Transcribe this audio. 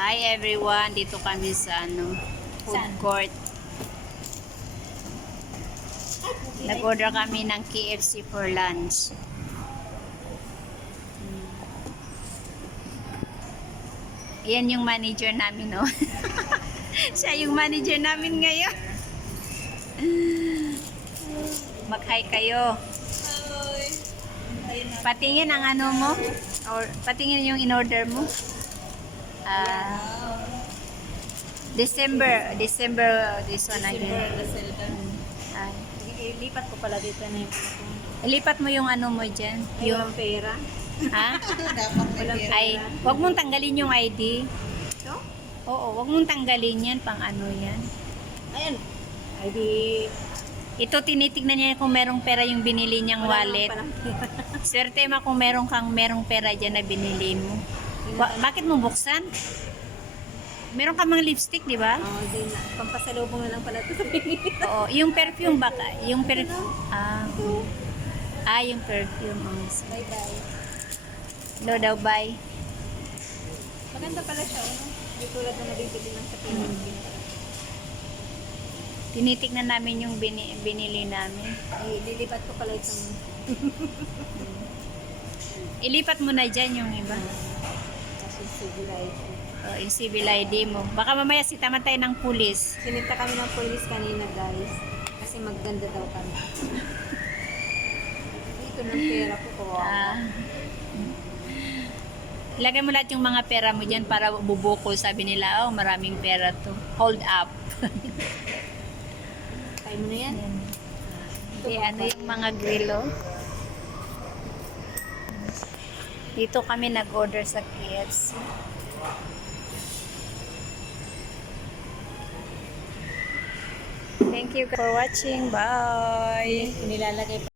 Hi everyone, dito kami sa food court. Nag-order kami ng KFC for lunch. Yan yung manager namin, no? Siya yung manager namin ngayon. Mag-hi kayo. Patingin ang ano mo? Or patingin yung in-order mo? December, this one again. Ay. Ilipat ko pala dito na yung Ilipat mo yung ano mo dyan. yung pera. Ha? Walang pera. Ay, wag mong tanggalin yung ID. Ito? Oo, wag mong tanggalin yan. Pang ano yan. Ayan. Ay di... Ito, tinitignan niya kung merong pera yung binili niyang wallet. Swerte ma kung merong pera dyan na binili mo. Bakit mo buksan? Meron ka mga lipstick, di ba? Oo, di na. Pampasalubong na lang pala ito sa pinili. Oo, yung perfume baka. Yung perfume. Yung perfume. Bye-bye. Hello daw, bye. Maganda pala siya, ano? Di tulad na nabibili lang sa pinili. Tinitignan namin yung binili namin. Ay, lilipat ko pala itong... Ilipat mo na dyan yung iba. Kasi civilized. Yung civil ID mo. Baka mamaya sitaman tayo ng pulis. Sinita kami ng police kanina, guys. Kasi maganda daw kami. Dito ng pera ko, kawawa. Ilagay mo lahat yung mga pera mo dyan para bubukol. Sabi nila, oh, maraming pera to. Hold up. Kaya mo na yan? Okay, ano yung mga grillo? Dito kami nag-order sa KFC. Thank you for watching. Bye! Nilalagay